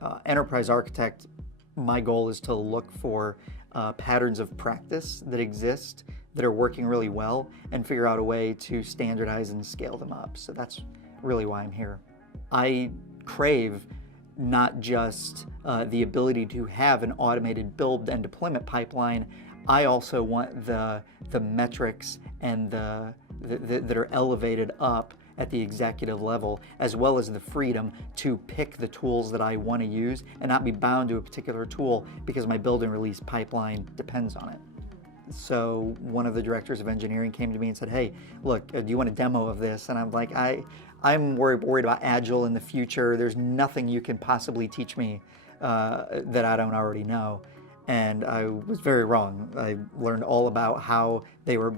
a enterprise architect, my goal is to look for patterns of practice that exist that are working really well and figure out a way to standardize and scale them up. So that's really why I'm here. I crave not just the ability to have an automated build and deployment pipeline. I also want the metrics and that are elevated up at the executive level, as well as the freedom to pick the tools that I want to use and not be bound to a particular tool because my build and release pipeline depends on it. So one of the directors of engineering came to me and said, hey, look, do you want a demo of this? And I'm like, I'm worried about Agile in the future. There's nothing you can possibly teach me that I don't already know. And I was very wrong. I learned all about how they were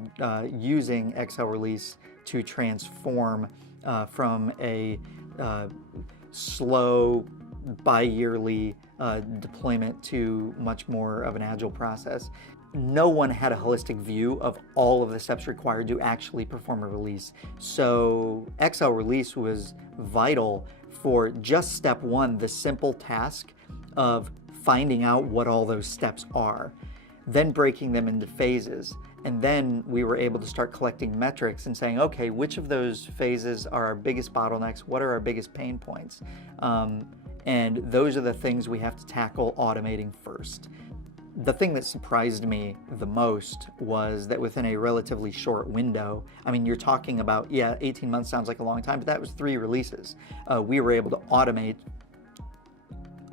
using XL Release to transform from a slow bi-yearly deployment to much more of an agile process. No one had a holistic view of all of the steps required to actually perform a release. So XL Release was vital for just step one, the simple task of finding out what all those steps are, then breaking them into phases. And then we were able to start collecting metrics and saying, okay, which of those phases are our biggest bottlenecks? What are our biggest pain points? And those are the things we have to tackle automating first. The thing that surprised me the most was that within a relatively short window, I mean, you're talking about, 18 months sounds like a long time, but that was 3 releases. We were able to automate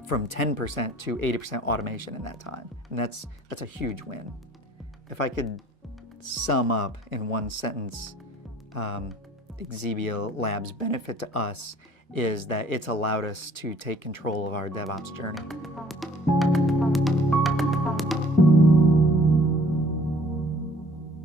from 10% to 80% automation in that time. And that's a huge win. If I could sum up in one sentence, XebiaLabs' benefit to us is that it's allowed us to take control of our DevOps journey.